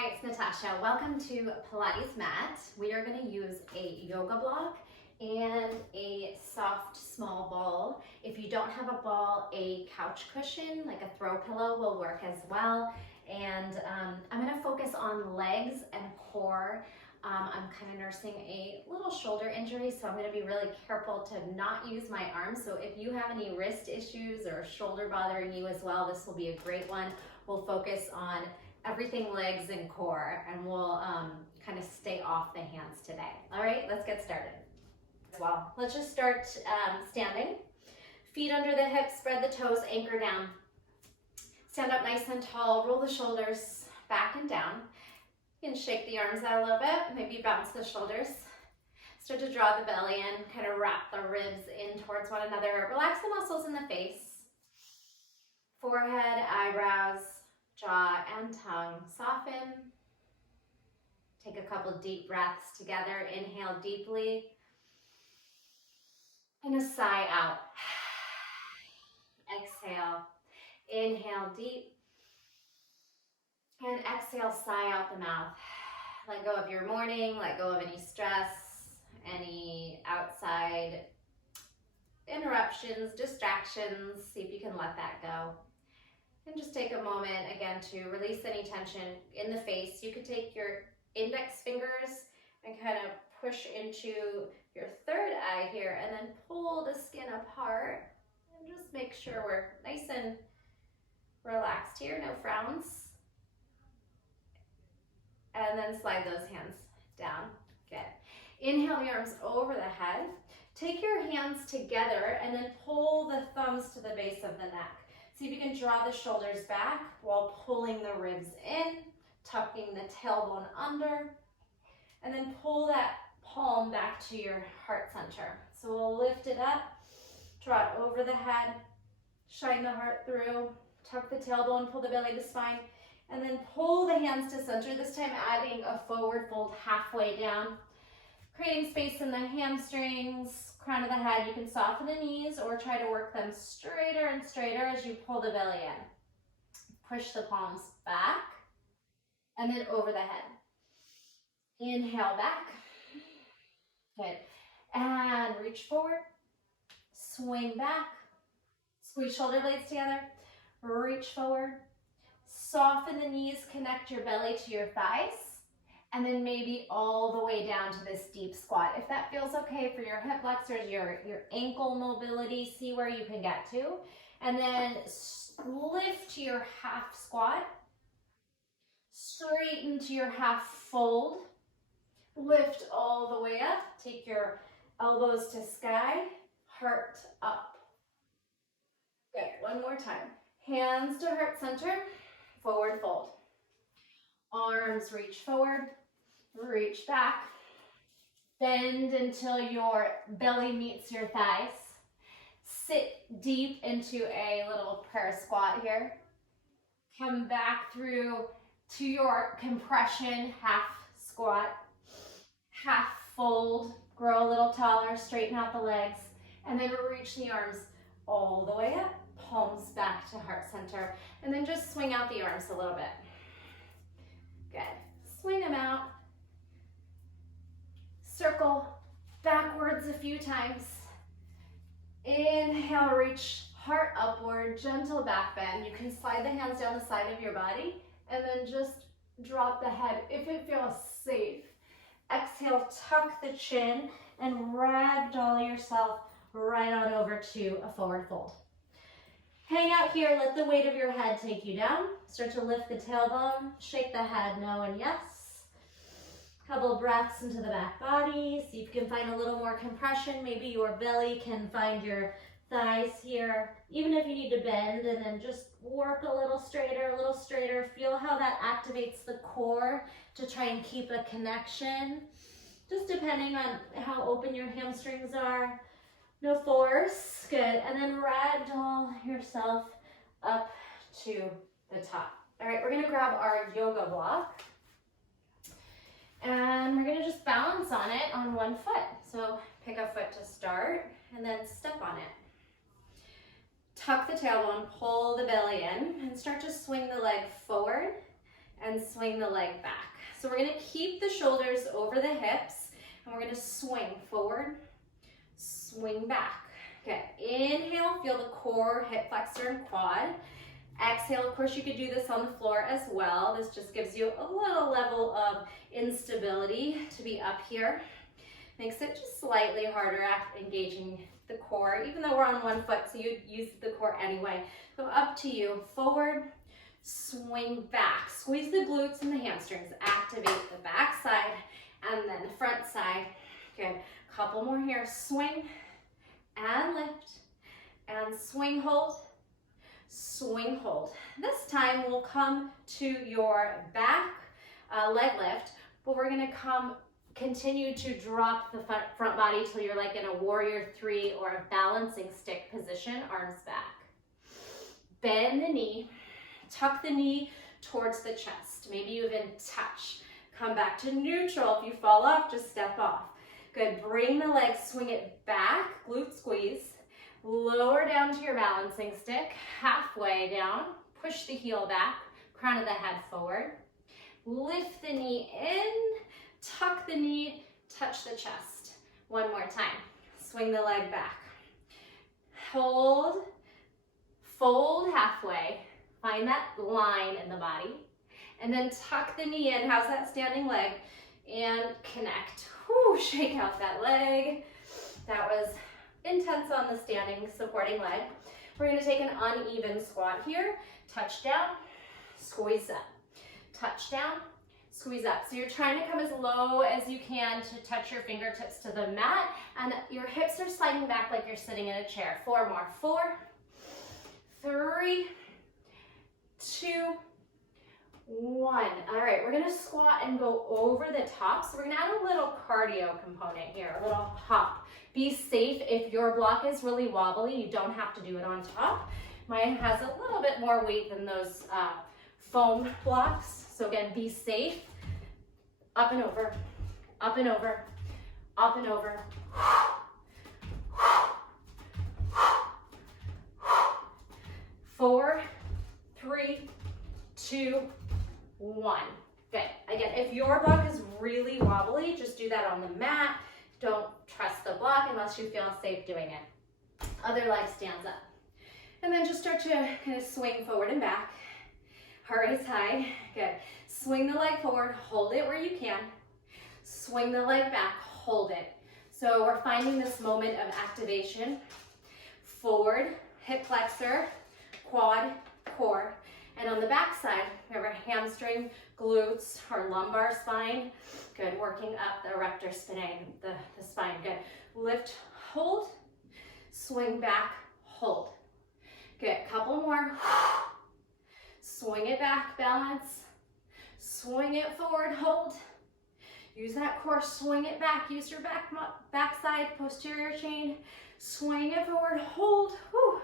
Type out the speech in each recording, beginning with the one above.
Hi, it's Natasha. Welcome to Pilates Mat. We are going to use a yoga block and a soft small ball. If you don't have a ball, a couch cushion, like a throw pillow, will work as well. And I'm going to focus on legs and core. I'm kind of nursing a little shoulder injury, so I'm going to be really careful to not use my arms. So if you have any wrist issues or shoulder bothering you as well, this will be a great one. We'll focus on everything legs and core, and we'll kind of stay off the hands today. All right, let's get started. Well, let's just start standing. Feet under the hips, spread the toes, anchor down. Stand up nice and tall, roll the shoulders back and down. You can shake the arms out a little bit, maybe bounce the shoulders. Start to draw the belly in, kind of wrap the ribs in towards one another. Relax the muscles in the face. Forehead, eyebrows, jaw and tongue soften. Take a couple deep breaths together. Inhale deeply. And a sigh out. Exhale. Inhale deep. And exhale, sigh out the mouth. Let go of your morning. Let go of any stress, any outside interruptions, distractions. See if you can let that go. And just take a moment again to release any tension in the face. You could take your index fingers and kind of push into your third eye here and then pull the skin apart and just make sure we're nice and relaxed here, no frowns. And then slide those hands down. Good. Inhale the arms over the head. Take your hands together and then pull the thumbs to the base of the neck. See if you can draw the shoulders back while pulling the ribs in, tucking the tailbone under, and then pull that palm back to your heart center. So we'll lift it up, draw it over the head, shine the heart through, tuck the tailbone, pull the belly to spine, and then pull the hands to center, this time adding a forward fold halfway down, creating space in the hamstrings, crown of the head. You can soften the knees or try to work them straighter and straighter as you pull the belly in. Push the palms back and then over the head. Inhale back. Good. And reach forward. Swing back. Squeeze shoulder blades together. Reach forward. Soften the knees, connect your belly to your thighs. And then maybe all the way down to this deep squat. If that feels okay for your hip flexors, your ankle mobility, see where you can get to. And then lift to your half squat. Straighten to your half fold. Lift all the way up. Take your elbows to sky. Heart up. Good. One more time. Hands to heart center. Forward fold. Arms reach forward. Reach back, bend until your belly meets your thighs. Sit deep into a little prayer squat here. Come back through to your compression half squat, half fold, grow a little taller, straighten out the legs, and then reach the arms all the way up, palms back to heart center, and then just swing out the arms a little bit. Good. Swing them out. Circle backwards a few times. Inhale, reach heart upward, gentle back bend. You can slide the hands down the side of your body and then just drop the head if it feels safe. Exhale, tuck the chin and ragdoll yourself right on over to a forward fold. Hang out here, let the weight of your head take you down. Start to lift the tailbone, shake the head no and yes. Couple breaths into the back body. See if you can find a little more compression. Maybe your belly can find your thighs here. Even if you need to bend, and then just work a little straighter. Feel how that activates the core to try and keep a connection. Just depending on how open your hamstrings are. No force. Good. And then ragdoll yourself up to the top. All right, we're going to grab our yoga block. And we're gonna just balance on it on one foot. So pick a foot to start and then step on it. Tuck the tailbone, pull the belly in, and start to swing the leg forward and swing the leg back. So we're gonna keep the shoulders over the hips, and we're gonna swing forward, swing back. Okay, inhale, feel the core, hip flexor, and quad. Exhale, of course you could do this on the floor as well. This just gives you a little level of instability to be up here. Makes it just slightly harder at engaging the core, even though we're on one foot, so you'd use the core anyway. So up to you, forward, swing back. Squeeze the glutes and the hamstrings. Activate the back side and then the front side. Good, couple more here. Swing and lift and swing, hold. Swing, hold. This time we'll come to your back leg lift, but we're gonna continue to drop the front body till you're like in a warrior 3 or a balancing stick position, arms back. Bend the knee, tuck the knee towards the chest. Maybe you even touch. Come back to neutral. If you fall off, just step off. Good, bring the leg, swing it back, glute squeeze. Lower down to your balancing stick, halfway down, push the heel back, crown of the head forward. Lift the knee in, tuck the knee, touch the chest. One more time. Swing the leg back. Hold, fold halfway, find that line in the body, and then tuck the knee in. How's that standing leg? And connect. Whew, shake out that leg. That was intense on the standing supporting leg. We're going to take an uneven squat here. Touch down, squeeze up. Touch down, squeeze up. So you're trying to come as low as you can to touch your fingertips to the mat, and your hips are sliding back like you're sitting in a chair. 4 more. 4, 3, 2, 1. All right, we're gonna squat and go over the top. So we're gonna add a little cardio component here, a little hop. Be safe. If your block is really wobbly, you don't have to do it on top. Mine has a little bit more weight than those foam blocks. So again, be safe. Up and over, up and over, up and over. 4, 3, 2, 1. Good. Again, if your block is really wobbly, just do that on the mat. Don't trust the block unless you feel safe doing it. Other leg stands up. And then just start to kind of swing forward and back. Heart rate's high. Good. Swing the leg forward, hold it where you can. Swing the leg back, hold it. So we're finding this moment of activation. Forward, hip flexor, quad, core. And on the back side, we have our hamstring, glutes, our lumbar spine. Good, working up the erector spinae, the spine. Good. Lift, hold, swing back, hold. Good, couple more. Swing it back, balance. Swing it forward, hold. Use that core, swing it back. Use your back side, posterior chain. Swing it forward, hold. Whew.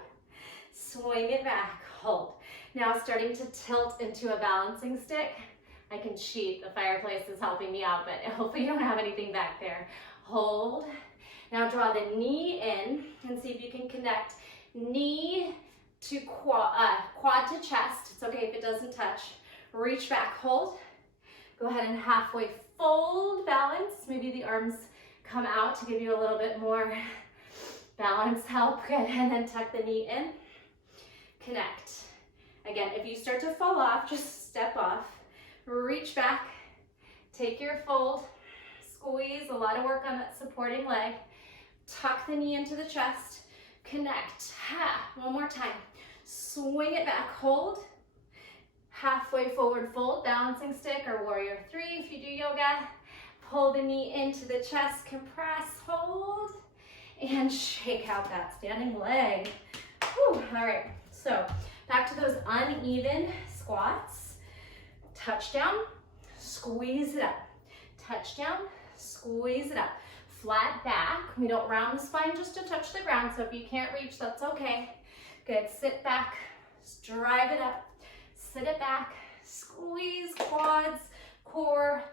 Swing it back, hold. Now starting to tilt into a balancing stick. I can cheat, the fireplace is helping me out, but hopefully you don't have anything back there. Hold. Now draw the knee in and see if you can connect knee to quad to chest. It's okay if it doesn't touch. Reach back, hold. Go ahead and halfway fold, balance. Maybe the arms come out to give you a little bit more balance help. Good, and then tuck the knee in. Connect. Again, if you start to fall off, just step off. Reach back, take your fold, squeeze, a lot of work on that supporting leg. Tuck the knee into the chest, connect. One more time. Swing it back, hold. Halfway forward fold, balancing stick or warrior 3 if you do yoga. Pull the knee into the chest, compress, hold, and shake out that standing leg. Whew. All right, so back to those uneven squats. Touch down, squeeze it up. Touch down, squeeze it up. Flat back. We don't round the spine just to touch the ground, so if you can't reach, that's okay. Good, sit back, drive it up. Sit it back, squeeze quads, core.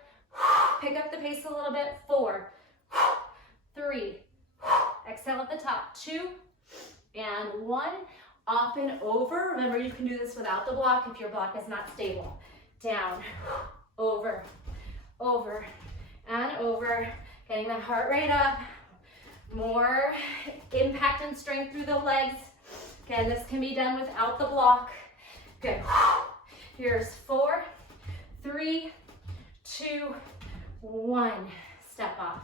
Pick up the pace a little bit. 4, 3, exhale at the top. 2, and 1. Up and over. Remember, you can do this without the block if your block is not stable. down, over, over, and over. Getting the heart rate up. More impact and strength through the legs. Again, this can be done without the block. Good. Here's 4, 3, 2, 1. Step off.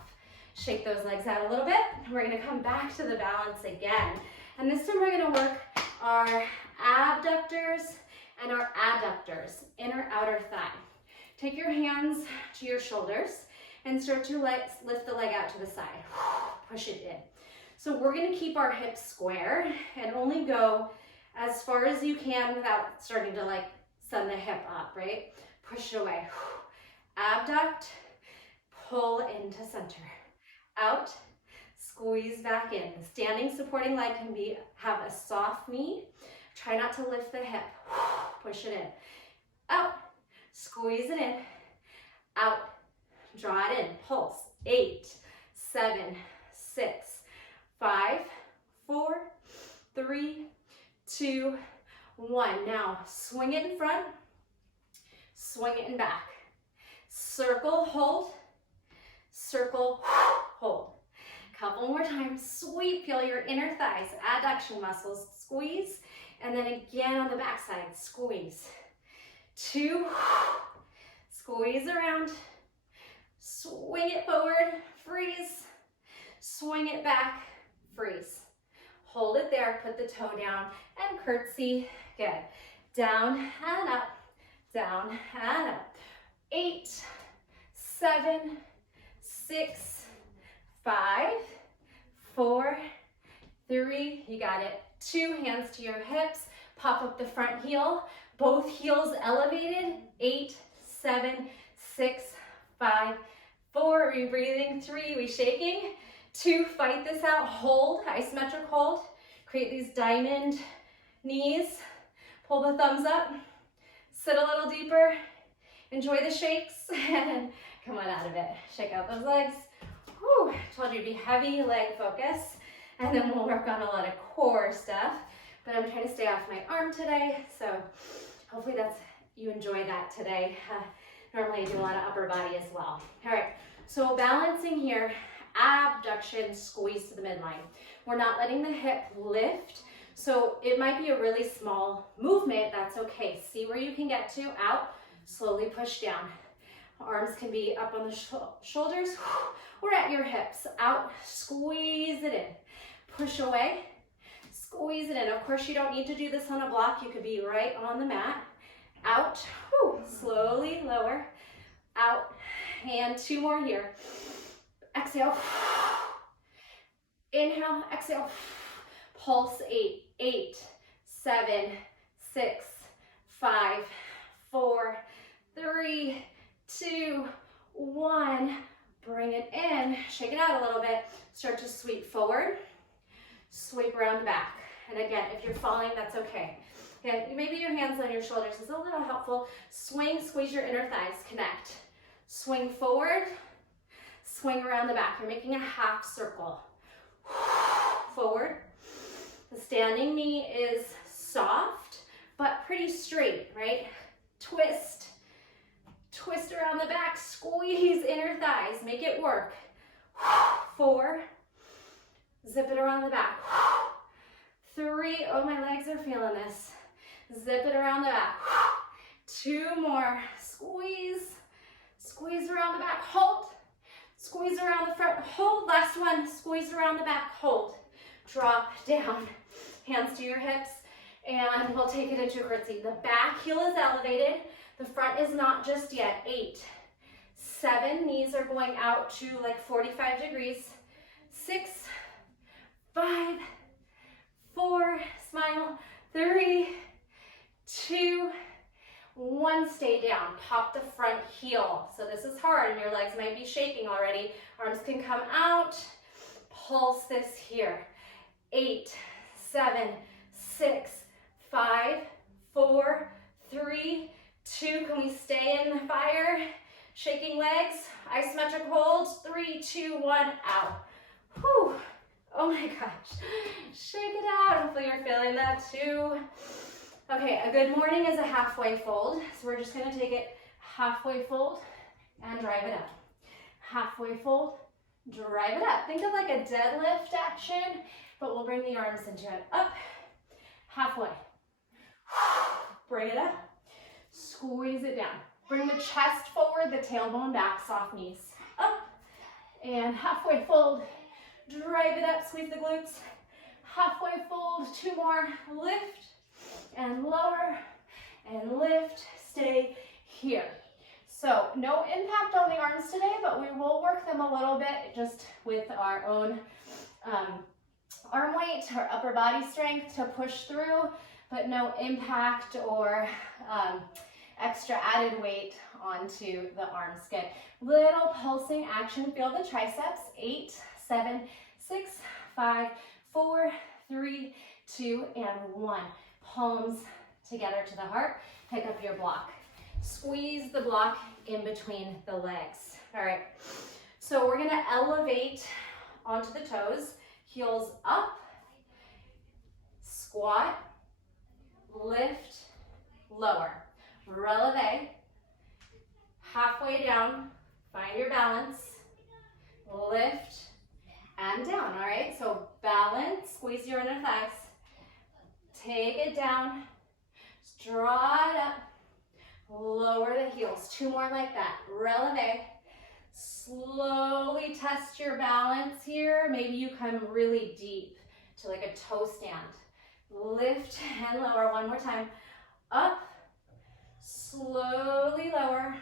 Shake those legs out a little bit. We're going to come back to the balance again. And this time we're going to work our abductors and our adductors, inner outer thigh. Take your hands to your shoulders and start to lift the leg out to the side. Push it in. So we're going to keep our hips square and only go as far as you can without starting to like send the hip up, right? Push it away. Abduct, pull into center. Out, squeeze back in. The standing supporting leg can have a soft knee. Try not to lift the hip. Push it in. Out, squeeze it in. Out, draw it in. Pulse. 8, 7, 6, 5, 4, 3, 2, 1. Now swing it in front, swing it in back. Circle, hold, circle, hold. Couple more times. Sweep, feel your inner thighs, adduction muscles, squeeze, and then again on the back side, squeeze. 2, squeeze around, swing it forward, freeze, swing it back, freeze. Hold it there, put the toe down, and curtsy. Good. Down and up, down and up. 8, 7, 6, 5, 4, 3, you got it. 2, hands to your hips, pop up the front heel, both heels elevated. 8, 7, 6, 5, 4, rebreathing. 3, we shaking. 2, fight this out, hold, isometric hold. Create these diamond knees. Pull the thumbs up, sit a little deeper, enjoy the shakes, and come on out of it. Shake out those legs. Whew, told you to be heavy leg focus, and then we'll work on a lot of core stuff, but I'm trying to stay off my arm today, so hopefully you enjoy that today. Normally I do a lot of upper body as well. All right, so balancing here, abduction, squeeze to the midline. We're not letting the hip lift, so it might be a really small movement. That's okay. See where you can get to. Out, slowly push down. Arms can be up on the shoulders or at your hips. Out, squeeze it in. Push away, squeeze it in. Of course, you don't need to do this on a block. You could be right on the mat. Out, slowly lower. Out, and 2 more here. Exhale. Inhale, exhale. Pulse. 8, 8, 7, 6, 5, 4, 3, 2, 1. Bring it in. Shake it out a little bit. Start to sweep forward. Sweep around back. And again, if you're falling, that's okay. Okay, maybe your hands on your shoulders is a little helpful. Swing, squeeze your inner thighs. Connect. Swing forward. Swing around the back. You're making a half circle. Forward. The standing knee is soft, but pretty straight, right? Twist. Twist around the back. Squeeze inner thighs. Make it work. 4. Zip it around the back. 3. Oh, my legs are feeling this. Zip it around the back. 2 more. Squeeze. Squeeze around the back. Hold. Squeeze around the front. Hold. Last one. Squeeze around the back. Hold. Drop down. Hands to your hips. And we'll take it into a curtsy. The back heel is elevated. The front is not just yet. 8, 7. Knees are going out to like 45 degrees. 6, 5, 4. Smile. 3, 2, 1. Stay down. Pop the front heel. So this is hard and your legs might be shaking already. Arms can come out. Pulse this here. 8, 7, 6, 5, 4, 3, 2. Can we stay in the fire? Shaking legs. Isometric hold. 3, 2, 1. Out. Whew. Oh my gosh. Shake it out. Hopefully you're feeling that too. Okay, a good morning is a halfway fold. So we're just gonna take it halfway fold and drive it up. Halfway fold, drive it up. Think of like a deadlift action, but we'll bring the arms into it. Up, halfway. Bring it up, squeeze it down. Bring the chest forward, the tailbone back, soft knees. Up, and halfway fold, drive it up, squeeze the glutes. Halfway fold, 2 more, lift and lower and lift, stay here. So no impact on the arms today, but we will work them a little bit just with our own arm weight or upper body strength to push through, but no impact or extra added weight onto the arms. Good. Little pulsing action. Feel the triceps. 8, 7, 6, 5, 4, 3, 2, and 1. Palms together to the heart. Pick up your block. Squeeze the block in between the legs. All right. So we're going to elevate onto the toes. Heels up. Squat. Lift. Lower. Releve. Halfway down. Find your balance. Lift. And down, all right? So balance, squeeze your inner thighs. Take it down, draw it up, lower the heels. 2 more like that. Releve. Slowly test your balance here. Maybe you come really deep to like a toe stand. Lift and lower. 1 more time. Up, slowly lower.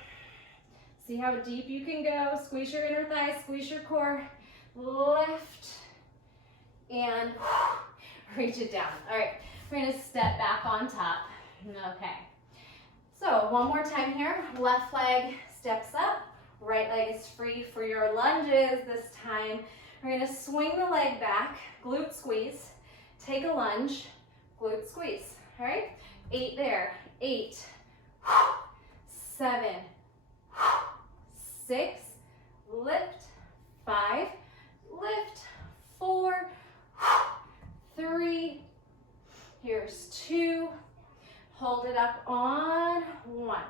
See how deep you can go. Squeeze your inner thighs, squeeze your core. Lift and reach it down. All right, we're gonna step back on top. Okay, so 1 more time here. Left leg steps up, right leg is free for your lunges this time. We're gonna swing the leg back, glute squeeze, take a lunge, glute squeeze. All right, 8 there. 8, 7, 6, lift, 5, lift, 4, 3, here's 2, hold it up on 1.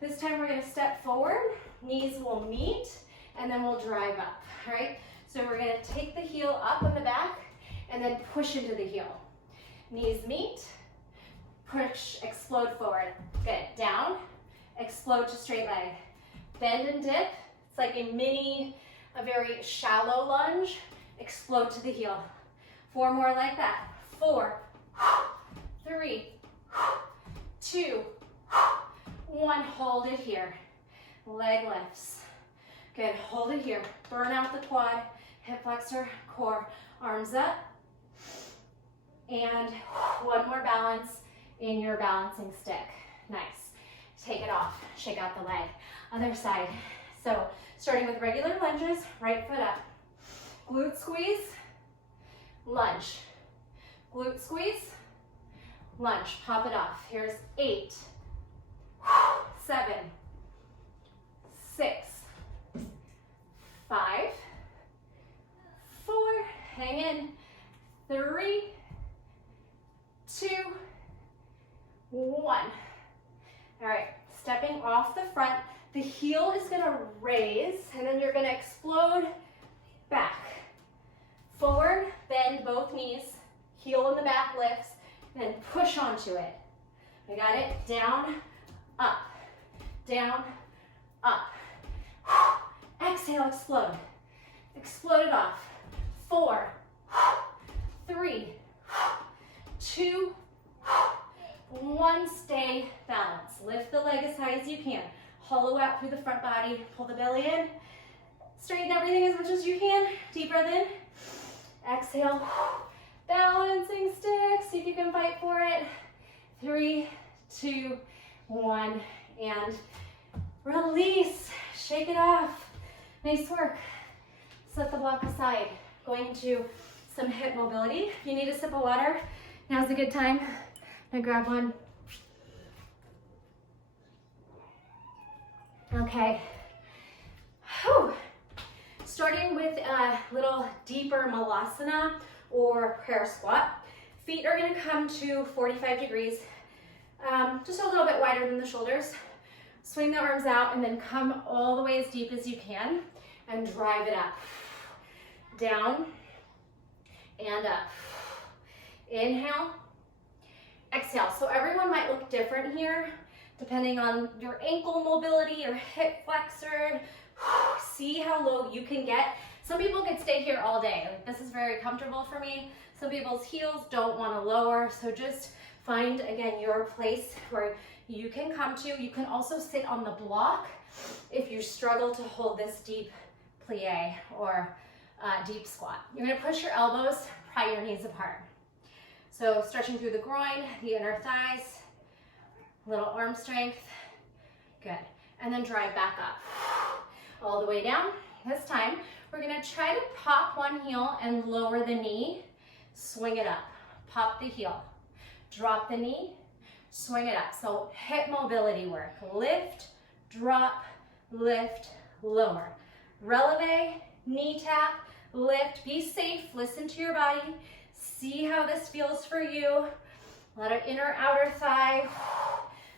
This time we're going to step forward, knees will meet, and then we'll drive up, all right? So we're going to take the heel up in the back, and then push into the heel. Knees meet, push, explode forward. Good, down, explode to straight leg. Bend and dip, it's like a very shallow lunge, explode to the heel. 4 more like that. 4, 3, 2, 1, hold it here. Leg lifts. Good, hold it here. Burn out the quad, hip flexor, core, arms up. And 1 more balance in your balancing stick. Nice. Take it off, shake out the leg. Other side. So starting with regular lunges, right foot up. Glute squeeze, lunge. Glute squeeze, lunge. Pop it off. Here's 8, 7, 6, 5, 4, hang in, 3, 2, 1. All right, stepping off the front, the heel is gonna raise, and then you're gonna explode back. Forward, bend both knees, heel in the back lifts, and then push onto it. I got it? Down, up, down, up. Exhale, explode. Explode it off. 4, 3, 2, 1, stay balanced. Lift the leg as high as you can. Hollow out through the front body. Pull the belly in. Straighten everything as much as you can. Deep breath in. Exhale. Balancing stick. See if you can fight for it. 3, 2, 1. And release. Shake it off. Nice work. Set the block aside. Going into some hip mobility. If you need a sip of water, now's a good time. Now grab one. Okay. Whew. Starting with a little deeper Malasana or prayer squat. Feet are going to come to 45 degrees. just a little bit wider than the shoulders. Swing the arms out and then come all the way as deep as you can and drive it up. Down and up. Inhale, exhale. So everyone might look different here depending on your ankle mobility, your hip flexor. See how low you can get. Some people could stay here all day. Like, this is very comfortable for me. Some people's heels don't want to lower, so just find, again, your place where you can come to. You can also sit on the block if you struggle to hold this deep plie or deep squat. You're going to push your elbows, pry your knees apart. So stretching through the groin, the inner thighs, little arm strength. Good. And then drive back up. All the way down. This time, we're going to try to pop one heel and lower the knee. Swing it up. Pop the heel. Drop the knee. Swing it up. So hip mobility work. Lift, drop, lift, lower. Releve, knee tap, lift. Be safe. Listen to your body. See how this feels for you. A lot of inner outer thigh.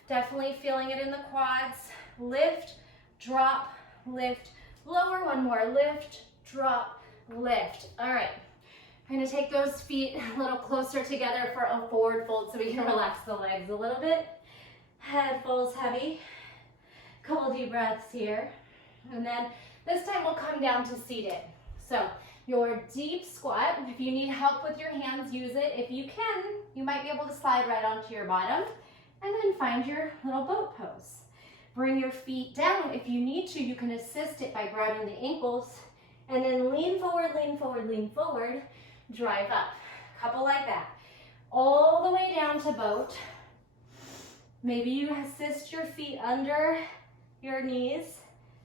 Definitely feeling it in the quads. Lift, drop, lift, lower. One more. Lift, drop, lift. All right. I'm going to take those feet a little closer together for a forward fold so we can relax the legs a little bit. Head falls heavy. Couple deep breaths here. And then this time we'll come down to seated. So your deep squat, if you need help with your hands, use it. If you can, you might be able to slide right onto your bottom and then find your little boat pose. Bring your feet down. If you need to, you can assist it by grabbing the ankles and then lean forward, lean forward, lean forward. Drive up. Couple like that. All the way down to boat. Maybe you assist your feet under your knees.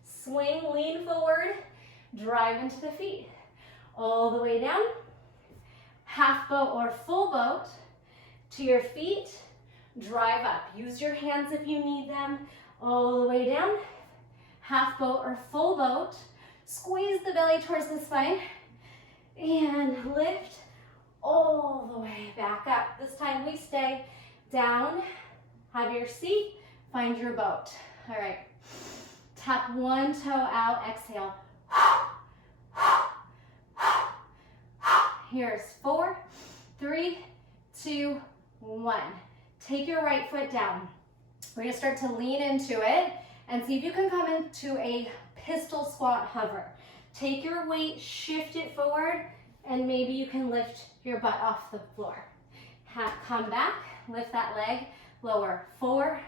Swing, lean forward, drive into the feet. All the way down. Half boat or full boat to your feet. Drive up. Use your hands if you need them. All the way down. Half boat or full boat. Squeeze the belly towards the spine. And lift all the way back up. This time we stay down, have your seat, find your boat. All right, tap one toe out, exhale. Here's 4, 3, 2, 1. Take your right foot down. We're gonna start to lean into it and see if you can come into a pistol squat hover. Take your weight, shift it forward, and maybe you can lift your butt off the floor. Come back, lift that leg, lower. 4,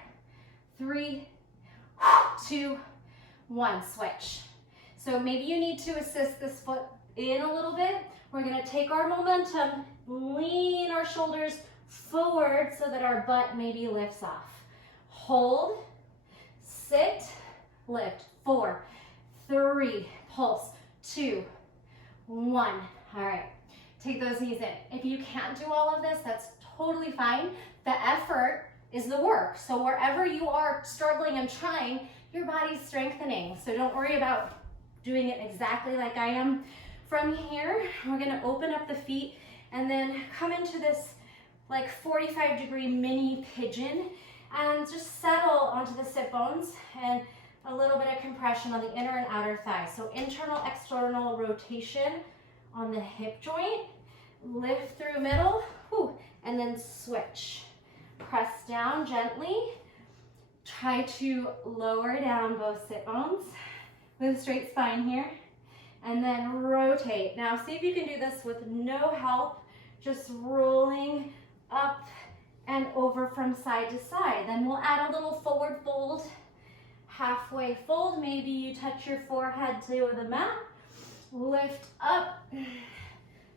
3, 2, 1, switch. So maybe you need to assist this foot in a little bit. We're gonna take our momentum, lean our shoulders forward so that our butt maybe lifts off. Hold, sit, lift. 4, 3, pulse. 2, 1. All right, take those knees in. If you can't do all of this, that's totally fine. The effort is the work. So wherever you are struggling and trying, your body's strengthening. So don't worry about doing it exactly like I am. From here, we're gonna open up the feet and then come into this like 45-degree mini pigeon and just settle onto the sit bones and a little bit of compression on the inner and outer thighs. So internal, external rotation on the hip joint. Lift through middle, and then switch. Press down gently. Try to lower down both sit bones with a straight spine here. And then rotate. Now see if you can do this with no help, just rolling up and over from side to side. Then we'll add a little forward fold. Halfway fold, maybe you touch your forehead to the mat. Lift up,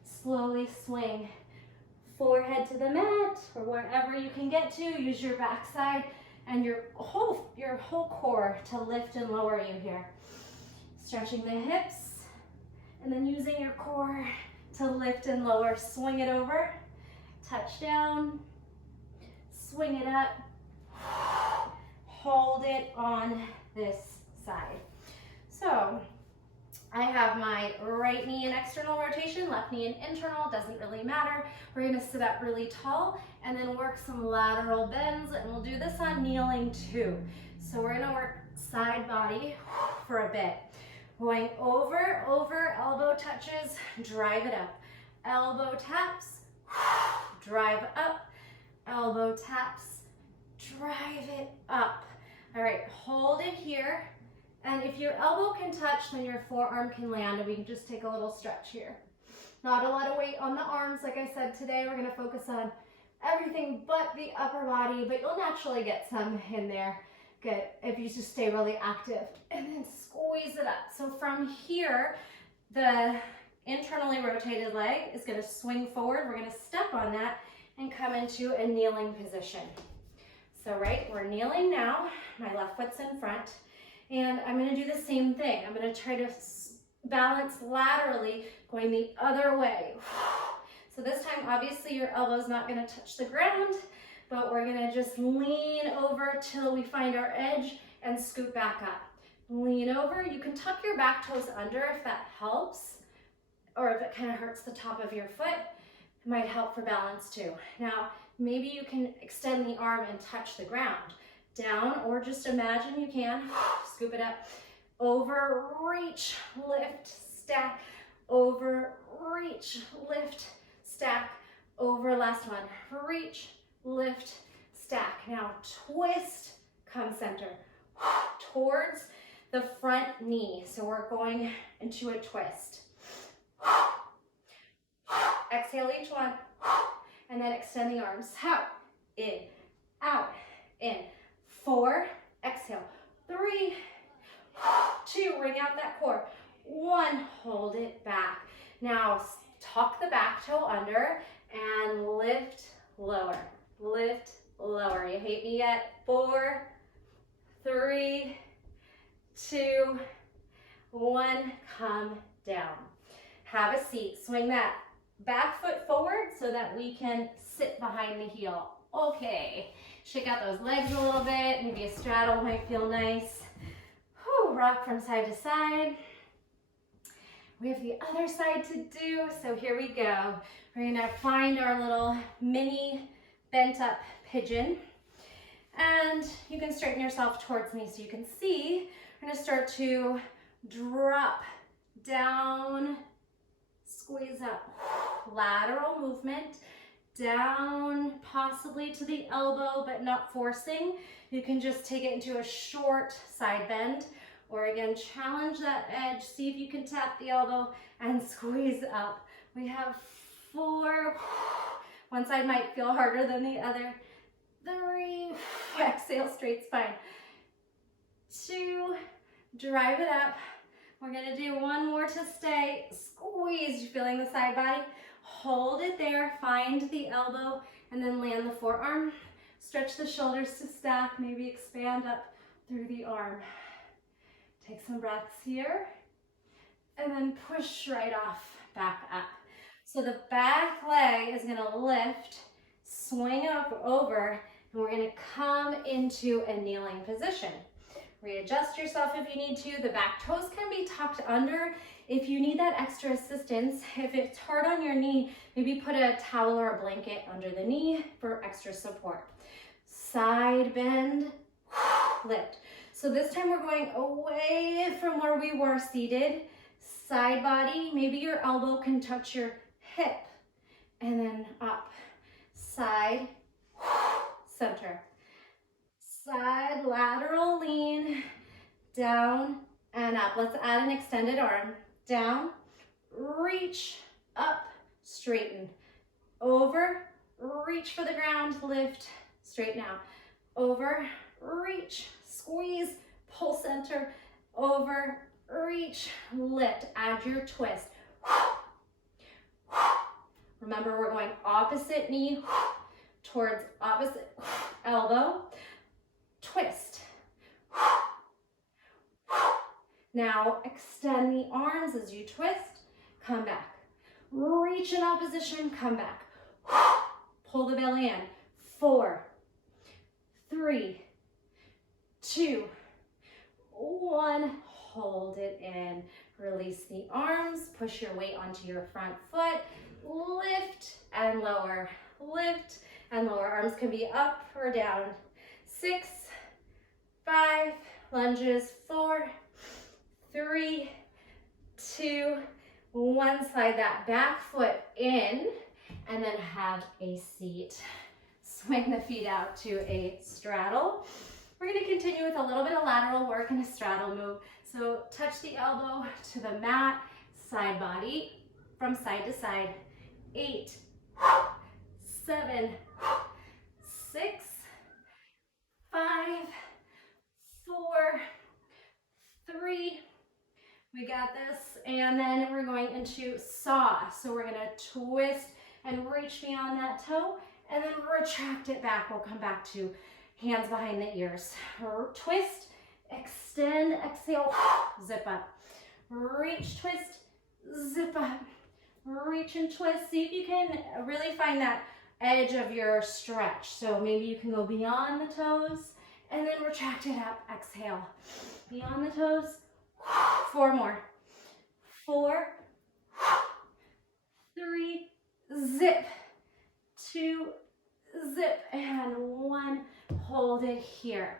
slowly swing. Forehead to the mat, or wherever you can get to. Use your backside and your whole core to lift and lower you here. Stretching the hips, and then using your core to lift and lower. Swing it over, touch down, swing it up. Hold it on this side. So I have my right knee in external rotation, left knee in internal, doesn't really matter. We're gonna sit up really tall and then work some lateral bends, and we'll do this on kneeling too. So we're gonna work side body for a bit. Going over, over, elbow touches, drive it up. Elbow taps, drive up, elbow taps, drive it up. All right, hold it here. And if your elbow can touch, then your forearm can land, and we can just take a little stretch here. Not a lot of weight on the arms. Like I said, today we're gonna focus on everything but the upper body, but you'll naturally get some in there. Good, if you just stay really active. And then squeeze it up. So from here, the internally rotated leg is gonna swing forward. We're gonna step on that and come into a kneeling position. So we're kneeling now. My left foot's in front. And I'm gonna do the same thing. I'm gonna try to balance laterally, going the other way. So this time, obviously, your elbow's not gonna touch the ground, but we're gonna just lean over till we find our edge and scoot back up. Lean over. You can tuck your back toes under if that helps, or if it kind of hurts the top of your foot, it might help for balance too. Now, maybe you can extend the arm and touch the ground. Down, or just imagine you can, scoop it up, over, reach, lift, stack, over, reach, lift, stack, over, last one, reach, lift, stack. Now twist, come center, towards the front knee. So we're going into a twist. Exhale each one, and then extend the arms out, in, 4, exhale, 3, 2, wring out that core, 1, hold it back. Now tuck the back toe under and lift, lower, lift, lower. You hate me yet? 4, 3, 2, 1, come down. Have a seat. Swing that back foot forward so that we can sit behind the heel. Okay, shake out those legs a little bit. Maybe a straddle might feel nice. Whew, rock from side to side. We have the other side to do, so here we go. We're gonna find our little mini bent up pigeon. And you can straighten yourself towards me so you can see. We're gonna start to drop down, squeeze up, lateral movement, down possibly to the elbow, but not forcing. You can just take it into a short side bend, or again, challenge that edge, see if you can tap the elbow and squeeze up. We have 4, one side might feel harder than the other, 3, exhale, straight spine, 2, drive it up. We're gonna do one more to stay, squeeze, feeling the side body, hold it there, find the elbow, and then land the forearm. Stretch the shoulders to stack, maybe expand up through the arm. Take some breaths here, and then push right off, back up. So the back leg is gonna lift, swing up over, and we're gonna come into a kneeling position. Readjust yourself if you need to. The back toes can be tucked under if you need that extra assistance. If it's hard on your knee, maybe put a towel or a blanket under the knee for extra support. Side bend, lift. So this time we're going away from where we were seated. Side body, maybe your elbow can touch your hip, and then up. Side, center. Side, lateral lean, down and up. Let's add an extended arm. Down, reach, up, straighten. Over, reach for the ground, lift, straighten out. Over, reach, squeeze, pull center. Over, reach, lift. Add your twist. Remember, we're going opposite knee towards opposite elbow. Twist. Now extend the arms as you twist, come back. Reach in opposition, come back. Pull the belly in. 4, 3, 2, 1. hold it in. Release the arms, push your weight onto your front foot, lift and lower, lift and lower. Arms can be up or down. 6, 5, lunges, 4, 3, 2, 1. Slide that back foot in and then have a seat. Swing the feet out to a straddle. We're going to continue with a little bit of lateral work and a straddle move. So touch the elbow to the mat, side body from side to side. 8, 7, 6, 5, 4, 3. We got this. And then we're going into saw. So we're going to twist and reach beyond that toe and then retract it back. We'll come back to hands behind the ears. Twist, extend, exhale, zip up. Reach, twist, zip up. Reach and twist. See if you can really find that edge of your stretch. So maybe you can go beyond the toes and then retract it up. Exhale. Beyond the toes. 4 more. 4, 3, zip. 2, zip. And 1. Hold it here.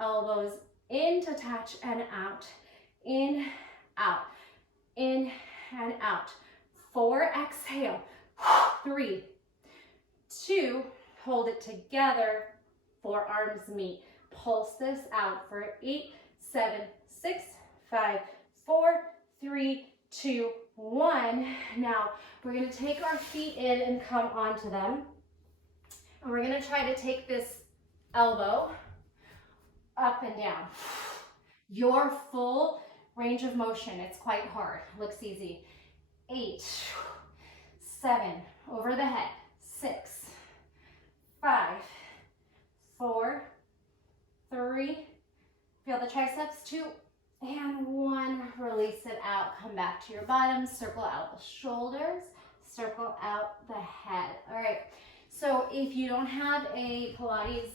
Elbows in to touch and out. In, out. In and out. 4, exhale. 3, 2, hold it together. 4 arms meet. Pulse this out for 8, 7, 6, 5, 4, 3, 2, 1. Now we're going to take our feet in and come onto them. And we're going to try to take this elbow up and down. Your full range of motion. It's quite hard. Looks easy. 8, 7, over the head. 6, 5, 4, 3, feel the triceps, 2, and 1. Release it out. Come back to your bottom. Circle out the shoulders. Circle out the head. All right. So if you don't have a Pilates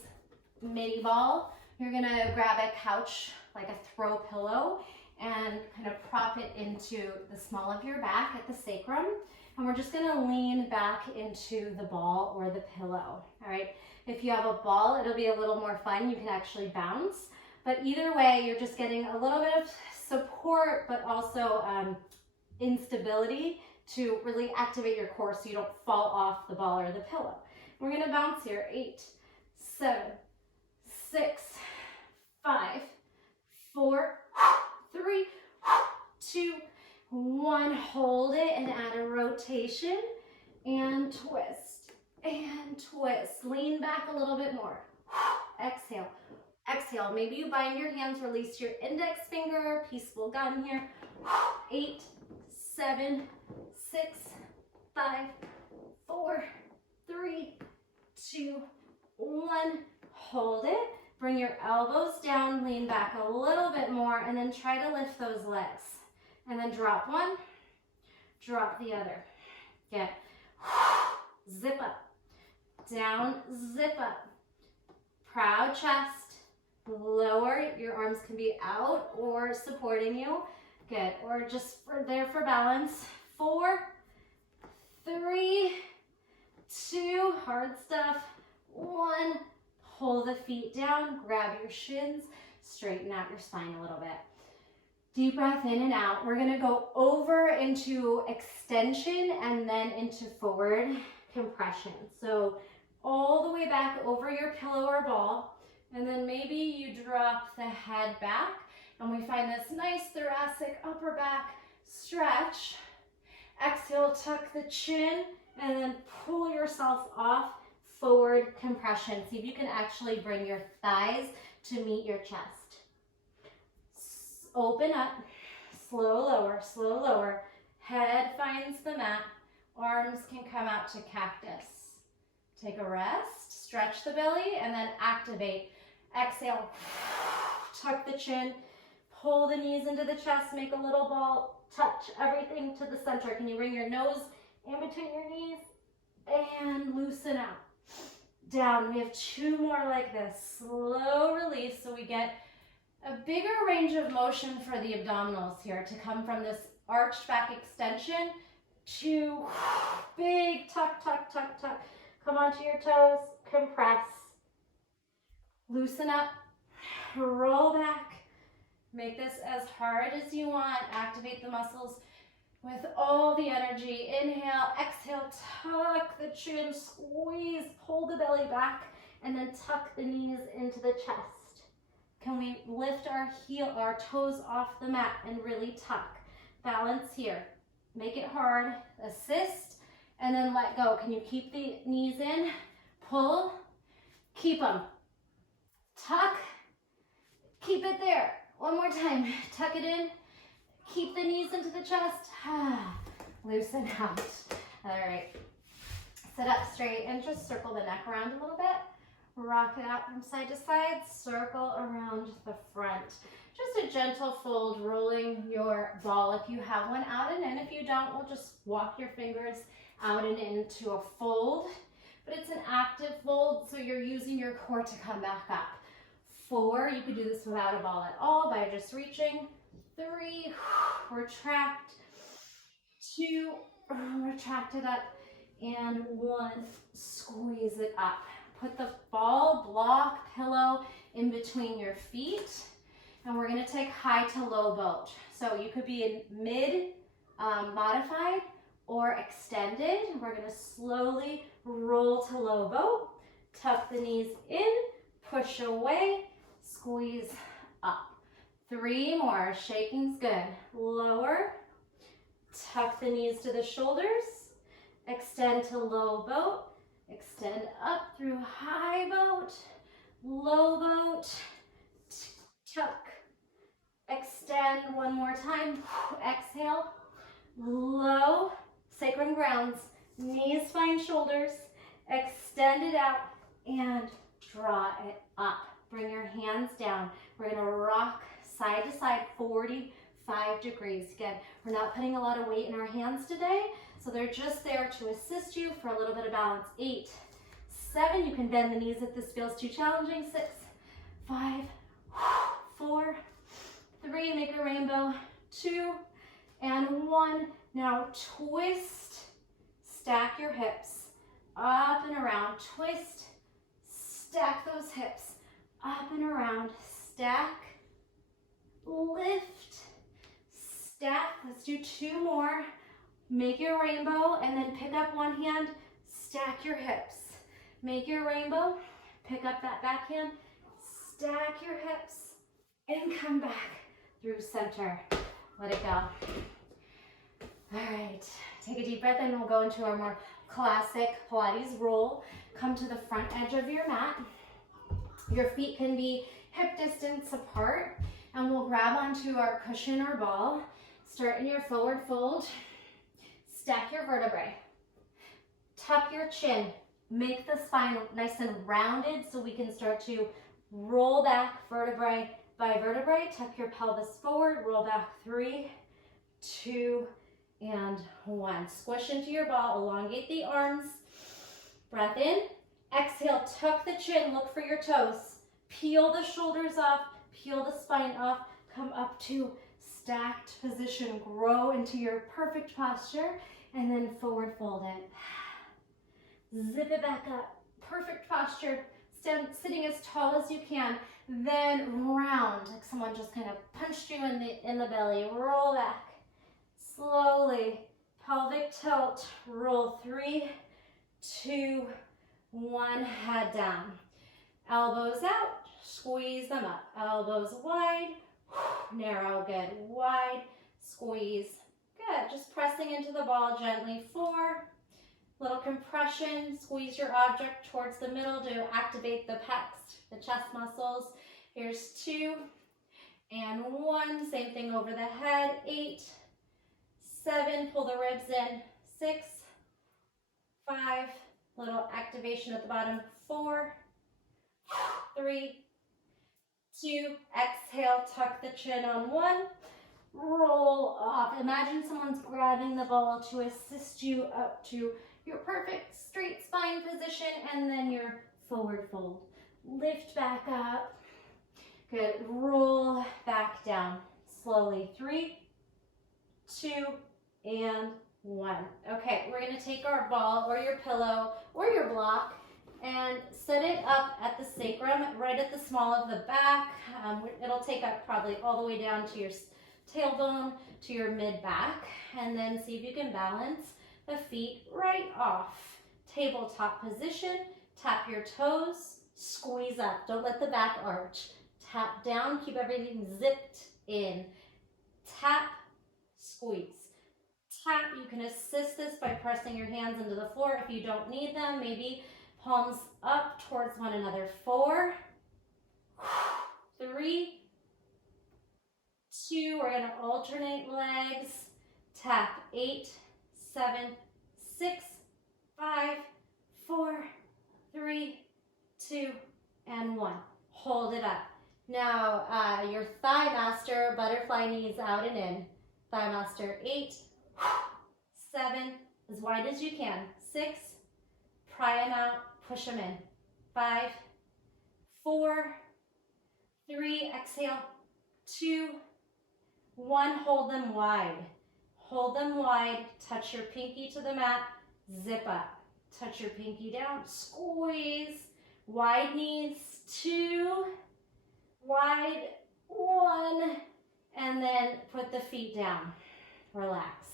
mini ball, you're going to grab a couch, like a throw pillow, and kind of prop it into the small of your back at the sacrum. And we're just going to lean back into the ball or the pillow. All right. If you have a ball, it'll be a little more fun. You can actually bounce. But either way, you're just getting a little bit of support, but also instability to really activate your core so you don't fall off the ball or the pillow. We're going to bounce here. 8, 7, 6, 5, 4, 3, 2, 1. Hold it and add a rotation and twist and twist. Lean back a little bit more. Exhale. Exhale. Maybe you bind your hands, release your index finger, peaceful gun here. 8, 7, 6, 5, 4, 3, 2, 1. Hold it. Bring your elbows down, lean back a little bit more, and then try to lift those legs. And then drop one, drop the other. Get zip up, down, zip up. Proud chest. Lower, your arms can be out or supporting you. Good, or just there for balance. 4, 3, 2, hard stuff. 1, pull the feet down, grab your shins, straighten out your spine a little bit. Deep breath in and out. We're gonna go over into extension and then into forward compression. So all the way back over your pillow or ball. And then maybe you drop the head back and we find this nice thoracic upper back stretch. Exhale, tuck the chin and then pull yourself off, forward compression. See if you can actually bring your thighs to meet your chest. Open up, slow lower. Head finds the mat, arms can come out to cactus. Take a rest, stretch the belly and then activate. Exhale, tuck the chin, pull the knees into the chest, make a little ball, touch everything to the center. Can you bring your nose in between your knees and loosen out? Down, we have 2 more like this. Slow release so we get a bigger range of motion for the abdominals here to come from this arched back extension to big tuck, tuck, tuck, tuck. Come onto your toes, compress, loosen up, roll back. Make this as hard as you want. Activate the muscles with all the energy. Inhale, exhale, tuck the chin, squeeze, pull the belly back, and then tuck the knees into the chest. Can we lift our toes off the mat and really tuck? Balance here. Make it hard, assist, and then let go. Can you keep the knees in? Pull, keep them. Tuck, keep it there. One more time, tuck it in, keep the knees into the chest. Loosen out. All right, sit up straight and just circle the neck around a little bit. Rock it out from side to side, circle around the front. Just a gentle fold, rolling your ball if you have one out and in. If you don't, we'll just walk your fingers out and into a fold. But it's an active fold, so you're using your core to come back up. 4, you could do this without a ball at all by just reaching. 3, retract. 2, retract it up. And 1, squeeze it up. Put the ball, block, pillow in between your feet. And we're gonna take high to low boat. So you could be in mid modified or extended. We're gonna slowly roll to low boat. Tuck the knees in, push away, squeeze up. 3 more, shaking's good. Lower, tuck the knees to the shoulders, extend to low boat, extend up through high boat, low boat, tuck, extend one more time, exhale, low, sacrum grounds, knees, spine, shoulders, extend it out and draw it up. Bring your hands down. We're gonna rock side to side 45 degrees. Again, we're not putting a lot of weight in our hands today, so they're just there to assist you for a little bit of balance. 8, 7, you can bend the knees if this feels too challenging. 6, 5, 4, 3, make a rainbow. 2, and 1. Now twist, stack your hips up and around. Twist, stack those hips up and around. Stack, lift, stack. Let's do 2 more. Make your rainbow and then pick up one hand, stack your hips. Make your rainbow, pick up that back hand, stack your hips, and come back through center. Let it go. All right, take a deep breath and we'll go into our more classic Pilates roll. Come to the front edge of your mat. Your feet can be hip distance apart, and we'll grab onto our cushion or ball. Start in your forward fold. Stack your vertebrae. Tuck your chin. Make the spine nice and rounded so we can start to roll back vertebrae by vertebrae. Tuck your pelvis forward. Roll back 3, 2, and 1. Squish into your ball. Elongate the arms. Breath in. Exhale. Tuck the chin. Look for your toes. Peel the shoulders off. Peel the spine off. Come up to stacked position. Grow into your perfect posture. And then forward fold it. Zip it back up. Perfect posture. Stand sitting as tall as you can. Then round, like someone just kind of punched you in the belly. Roll back. Slowly. Pelvic tilt. Roll 3, 2, 1. Head down. Elbows out. Squeeze them up. Elbows wide. Narrow. Good. Wide. Squeeze. Good. Just pressing into the ball gently. 4. Little compression. Squeeze your object towards the middle to activate the pecs, the chest muscles. Here's 2 and 1. Same thing over the head. 8, 7. Pull the ribs in. 6, 5. Little activation at the bottom. 4, 3, 2. Exhale. Tuck the chin on 1. Roll off. Imagine someone's grabbing the ball to assist you up to your perfect straight spine position, and then your forward fold. Lift back up. Good. Roll back down slowly. 3, 2, and 1. Okay, we're going to take our ball or your pillow or your block and set it up at the sacrum, right at the small of the back. It'll take up probably all the way down to your tailbone, to your mid-back, and then see if you can balance the feet right off. Tabletop position, tap your toes, squeeze up. Don't let the back arch. Tap down, keep everything zipped in. Tap, squeeze. Tap, you can assist this by pressing your hands into the floor if you don't need them. Maybe palms up towards one another. 4, 3, 2, we're going to alternate legs. Tap 8, 7, 6, 5, 4, 3, 2, and 1. Hold it up. Now, your thigh master, butterfly knees out and in. Thigh master, 8, 7, as wide as you can. 6, pry them out, push them in. 5, 4, 3, exhale, 2, 1, hold them wide. Hold them wide, touch your pinky to the mat, zip up. Touch your pinky down, squeeze. Wide knees, 2, wide, 1, and then put the feet down. Relax.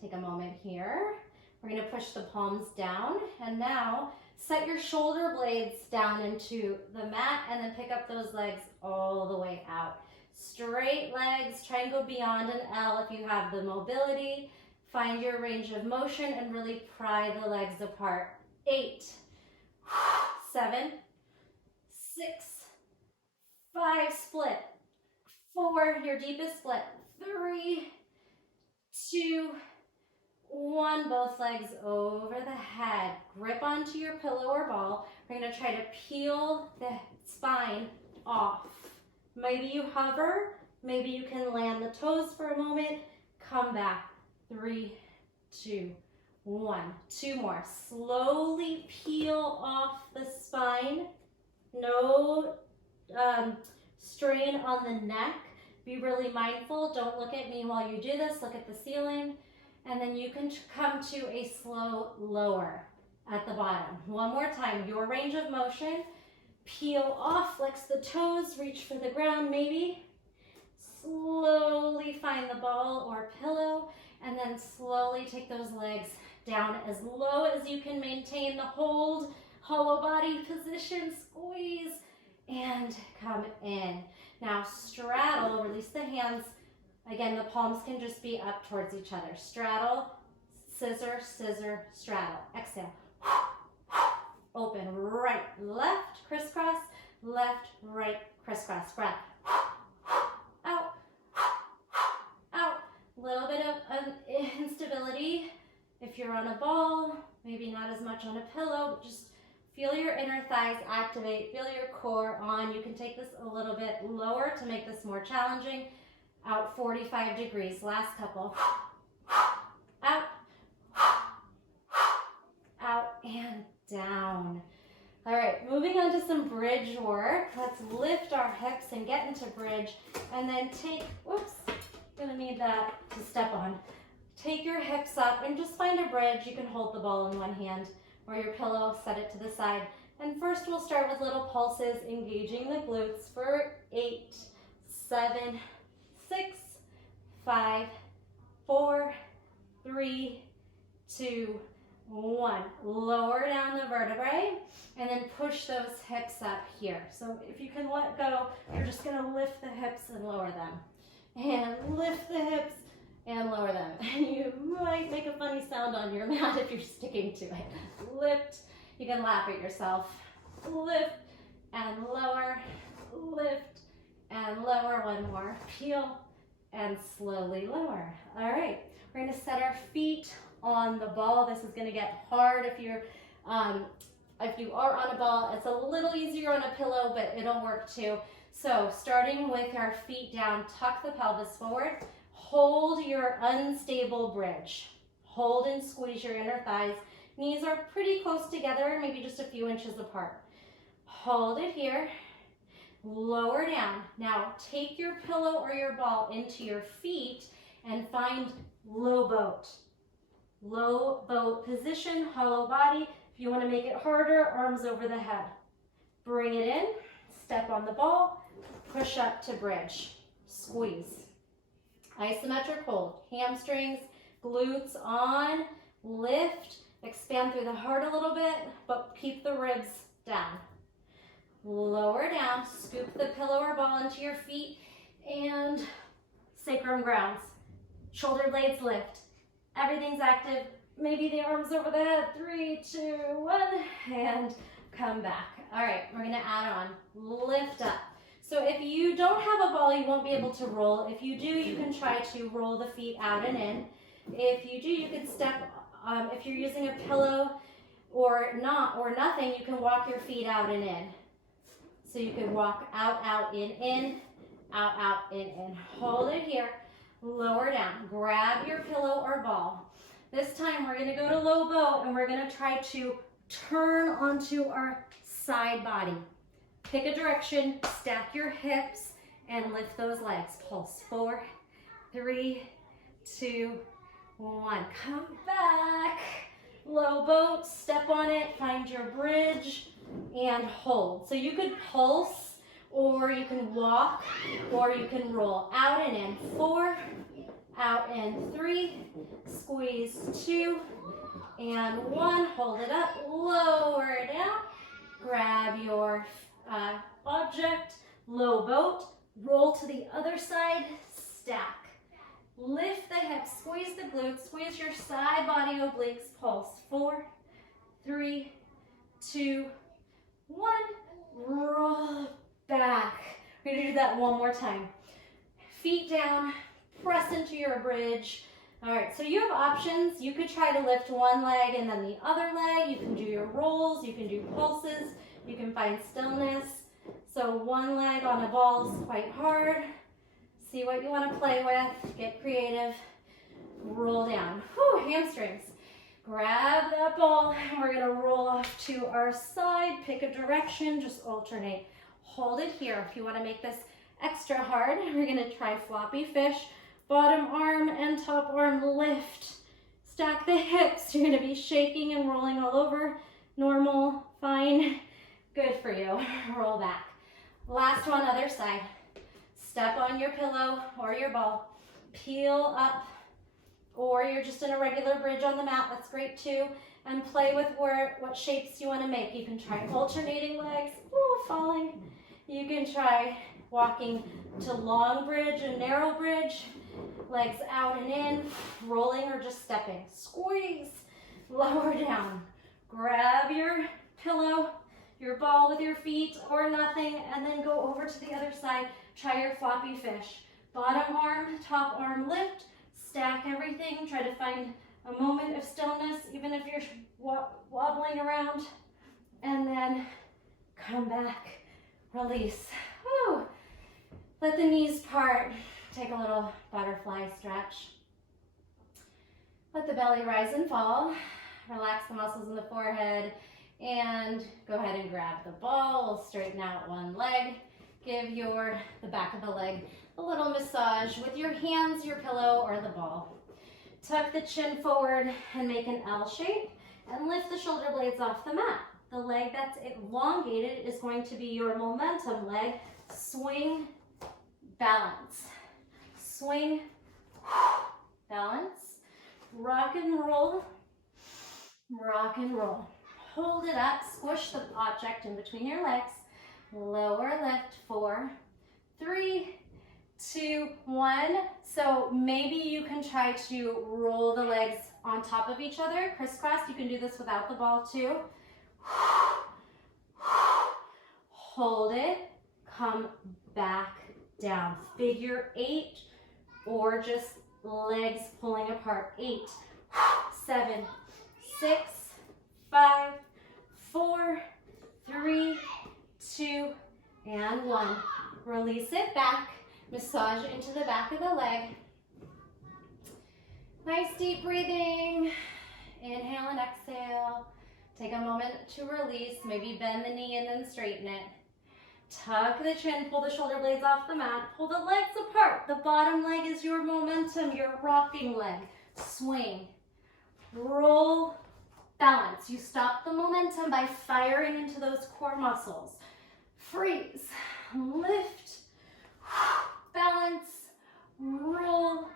Take a moment here. We're going to push the palms down, and now set your shoulder blades down into the mat, and then pick up those legs all the way out. Straight legs, try and go beyond an L if you have the mobility. Find your range of motion and really pry the legs apart. 8, 7, 6, 5, split. 4, your deepest split. 3, 2, 1, both legs over the head. Grip onto your pillow or ball. We're going to try to peel the spine off. Maybe you hover, maybe you can land the toes for a moment. Come back. 3, 2, 1. 2 more. Slowly peel off the spine. No strain on the neck. Be really mindful. Don't look at me while you do this. Look at the ceiling. And then you can come to a slow lower at the bottom. One more time. Your range of motion. Peel off. Flex the toes. Reach for the ground maybe. Slowly find the ball or pillow. And then slowly take those legs down as low as you can maintain the hold, hollow body position, squeeze, and come in. Now straddle, release the hands. Again, the palms can just be up towards each other. Straddle, scissor, scissor, straddle. Exhale. Open, right, left, crisscross, left, right, crisscross. Breath. Out. Out. Little bit of instability. If you're on a ball, maybe not as much on a pillow, but just feel your inner thighs activate, feel your core on. You can take this a little bit lower to make this more challenging. Out 45 degrees, last couple. Out, out, and down. All right, moving on to some bridge work. Let's lift our hips and get into bridge, and then take, whoops, gonna need that to step on. Take your hips up and just find a bridge. You can hold the ball in one hand or your pillow, set it to the side. And first we'll start with little pulses, engaging the glutes for 8, 7, 6, 5, 4, 3, 2, 1. Lower down the vertebrae and then push those hips up here. So if you can let go, you're just gonna lift the hips and lower them. And lift the hips and lower them. And you might make a funny sound on your mat if you're sticking to it. Lift, you can laugh at yourself. Lift and lower, lift and lower. One more. Peel and slowly lower. All right, we're gonna set our feet on the ball. This is gonna get hard if you are on a ball. It's a little easier on a pillow, but it'll work too. So starting with our feet down, tuck the pelvis forward. Hold your unstable bridge. Hold and squeeze your inner thighs. Knees are pretty close together, maybe just a few inches apart. Hold it here. lower down. Now take your pillow or your ball into your feet and find low boat. Low boat position, hollow body. If you want to make it harder, arms over the head. Bring it in, step on the ball, push up to bridge, squeeze. Isometric hold, hamstrings, glutes on, lift, expand through the heart a little bit, but keep the ribs down. Lower down, scoop the pillow or ball into your feet, and sacrum grounds. Shoulder blades lift. Everything's active. Maybe the arms over the head. 3, 2, 1, and come back. All right, we're gonna add on, lift up. So if you don't have a ball, you won't be able to roll. If you do, you can try to roll the feet out and in. If you do, you can step, if you're using a pillow or nothing, you can walk your feet out and in. So you can walk out, out, in, out, out, in. Hold it here, lower down. Grab your pillow or ball. This time we're gonna go to low boat and we're gonna try to turn onto our side body. Pick a direction, stack your hips, and lift those legs. Pulse, 4, 3, 2, 1. Come back. Low boat, step on it, find your bridge, and hold. So you could pulse, or you can walk, or you can roll out and in. 4, out and 3, squeeze 2, and 1. Hold it up, lower it down. Grab your object, low boat, roll to the other side, stack. Lift the hips, squeeze the glutes, squeeze your side body obliques, pulse. 4, 3, 2, 1. Roll back. We're gonna do that one more time. Feet down, press into your bridge. All right, so you have options. You could try to lift one leg and then the other leg. You can do your rolls, you can do pulses, you can find stillness. So one leg on a ball is quite hard. See what you want to play with, get creative. Roll down. Whew, hamstrings. Grab that ball and we're gonna roll off to our side. Pick a direction, just alternate. Hold it here. If you want to make this extra hard, we're gonna try floppy fish. Bottom arm and top arm lift. Stack the hips. You're gonna be shaking and rolling all over. Normal, fine, good for you. Roll back. Last one, other side. Step on your pillow or your ball. Peel up, or you're just in a regular bridge on the mat, that's great too. And play with what shapes you want to make. You can try alternating legs, falling. You can try walking to long bridge and narrow bridge. Legs out and in, rolling or just stepping. Squeeze, lower down. Grab your pillow, your ball with your feet or nothing, and then go over to the other side. Try your floppy fish. Bottom arm, top arm lift, stack everything. Try to find a moment of stillness, even if you're wobbling around. And then come back, release. Woo. Let the knees part. Take a little butterfly stretch. Let the belly rise and fall. Relax the muscles in the forehead and go ahead and grab the ball. We'll straighten out one leg. Give the back of the leg a little massage with your hands, your pillow, or the ball. Tuck the chin forward and make an L shape and lift the shoulder blades off the mat. The leg that's elongated is going to be your momentum leg. Swing, balance. Swing, balance, rock and roll, rock and roll. Hold it up, squish the object in between your legs. Lower lift, 4, 3, 2, 1. So maybe you can try to roll the legs on top of each other, crisscross. You can do this without the ball too. Hold it, come back down. Figure 8. Or just legs pulling apart. 8, 7, 6, 5, 4, 3, 2, and 1. Release it back. Massage it into the back of the leg. Nice deep breathing. Inhale and exhale. Take a moment to release. Maybe bend the knee and then straighten it. Tuck the chin, pull the shoulder blades off the mat, pull the legs apart. The bottom leg is your momentum, your rocking leg. Swing, roll, balance. You stop the momentum by firing into those core muscles. Freeze, lift, balance, roll,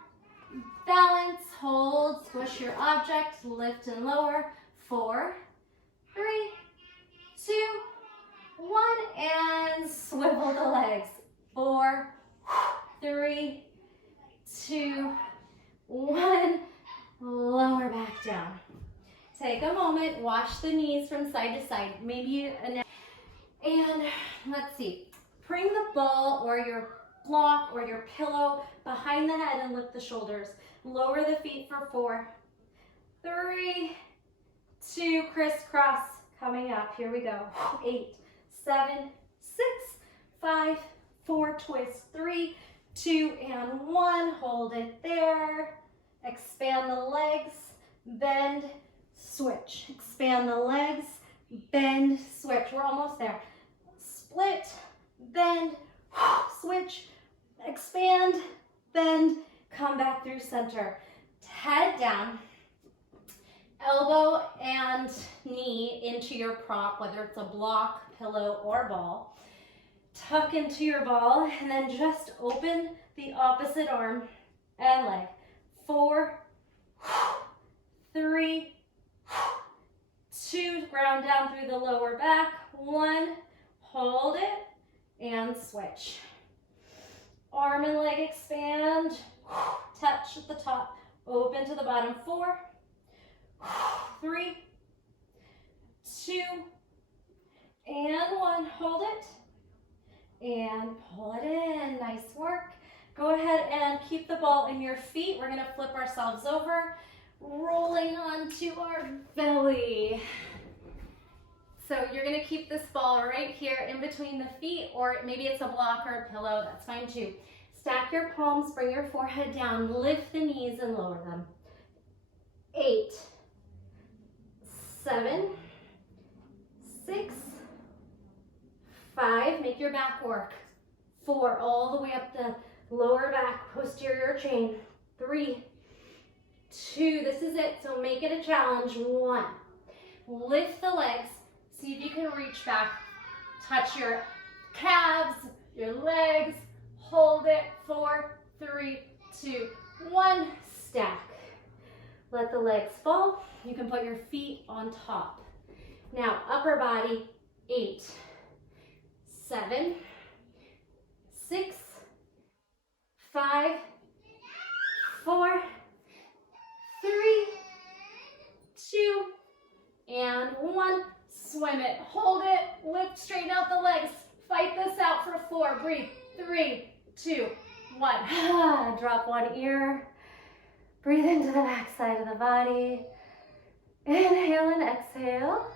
balance, hold, squish your object, lift and lower. 4, 3, 2, 1, and swivel the legs. 4, 3, 2, 1, lower back down. Take a moment, wash the knees from side to side, maybe and let's see, bring the ball or your block or your pillow behind the head and lift the shoulders. Lower the feet for 4, 3, 2, crisscross, coming up, here we go. 8, 7, 6, 5, 4, twist, 3, 2, and 1, hold it there. Expand the legs, bend, switch. Expand the legs, bend, switch. We're almost there. Split, bend, switch, expand, bend, come back through center. Head down, elbow and knee into your prop, whether it's a block, pillow, or ball. Tuck into your ball and then just open the opposite arm and leg. 4, 3, 2, ground down through the lower back. 1, hold it and switch. Arm and leg expand, touch at the top, open to the bottom. 4, 3, 2, and 1, hold it, and pull it in, nice work. Go ahead and keep the ball in your feet. We're gonna flip ourselves over, rolling onto our belly. So you're gonna keep this ball right here in between the feet, or maybe it's a block or a pillow, that's fine too. Stack your palms, bring your forehead down, lift the knees and lower them. 8, 7, 6, 5, make your back work. 4, all the way up the lower back, posterior chain. 3, 2, this is it, so make it a challenge. 1, lift the legs, see if you can reach back, touch your calves, your legs, hold it. 4, 3, 2, 1, stack. Let the legs fall. You can put your feet on top. Now, upper body, 8, 7, 6, 5, 4, 3, 2, and 1. Swim it, hold it, lift, straighten out the legs. Fight this out for 4, breathe. 3, 2, 1. Drop one ear. Breathe into the back side of the body. Inhale and exhale.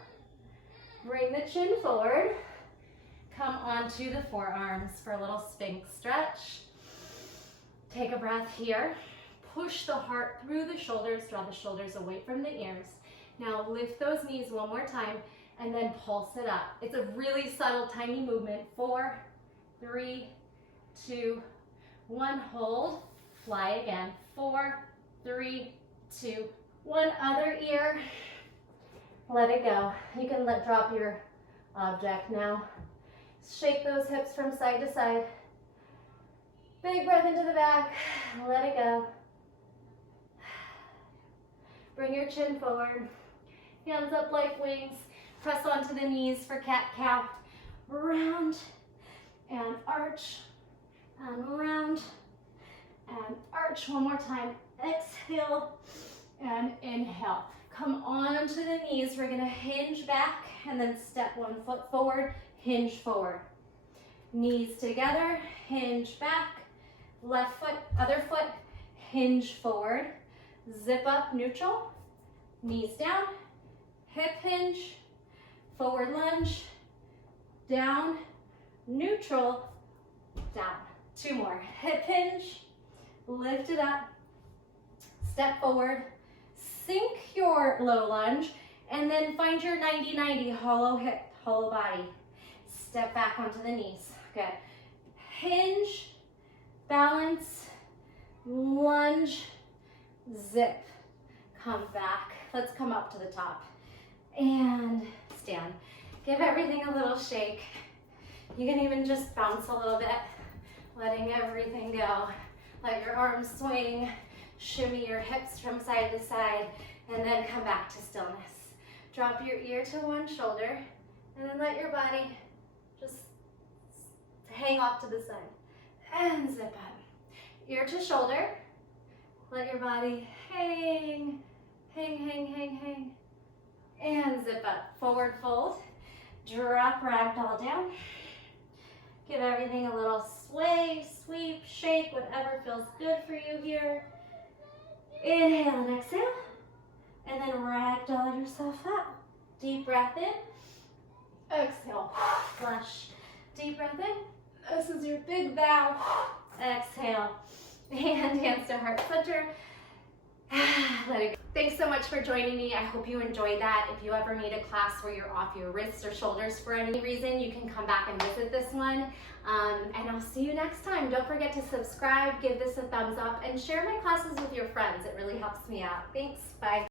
Bring the chin forward. Come onto the forearms for a little Sphinx Stretch. Take a breath here. Push the heart through the shoulders, draw the shoulders away from the ears. Now lift those knees one more time and then pulse it up. It's a really subtle, tiny movement. 4, 3, 2, 1. Hold. Fly again. 4, 3, 2, 1. Other ear. Let it go. You can drop your object now. Shake those hips from side to side. Big breath into the back. Let it go. Bring your chin forward. Hands up like wings. Press onto the knees for cat-cow. Round and arch and round and arch. One more time. Exhale and inhale. Come on onto the knees. We're going to hinge back and then step one foot forward, hinge forward. Knees together, hinge back. Left foot, other foot, hinge forward. Zip up, neutral. Knees down, hip hinge, forward lunge, down, neutral, down. 2 more. Hip hinge, lift it up, step forward, sink your low lunge, and then find your 90-90, hollow hip, hollow body. Step back onto the knees. Good. Hinge, balance, lunge, zip. Come back. Let's come up to the top. And stand. Give everything a little shake. You can even just bounce a little bit, letting everything go. Let your arms swing, shimmy your hips from side to side, and then come back to stillness. Drop your ear to one shoulder, and then let your body just hang off to the side. And zip up. Ear to shoulder. Let your body hang, hang, hang, hang, hang. And zip up. Forward fold. Drop ragdoll down. Give everything a little sway, sweep, shake, whatever feels good for you here. Inhale and exhale. And then ragdoll yourself up. Deep breath in. Exhale. Flush. Deep breath in. This is your big bow. Exhale. And hands to heart center. Let it go. Thanks so much for joining me. I hope you enjoyed that. If you ever need a class where you're off your wrists or shoulders for any reason, you can come back and visit this one. And I'll see you next time. Don't forget to subscribe, give this a thumbs up, and share my classes with your friends. It really helps me out. Thanks. Bye.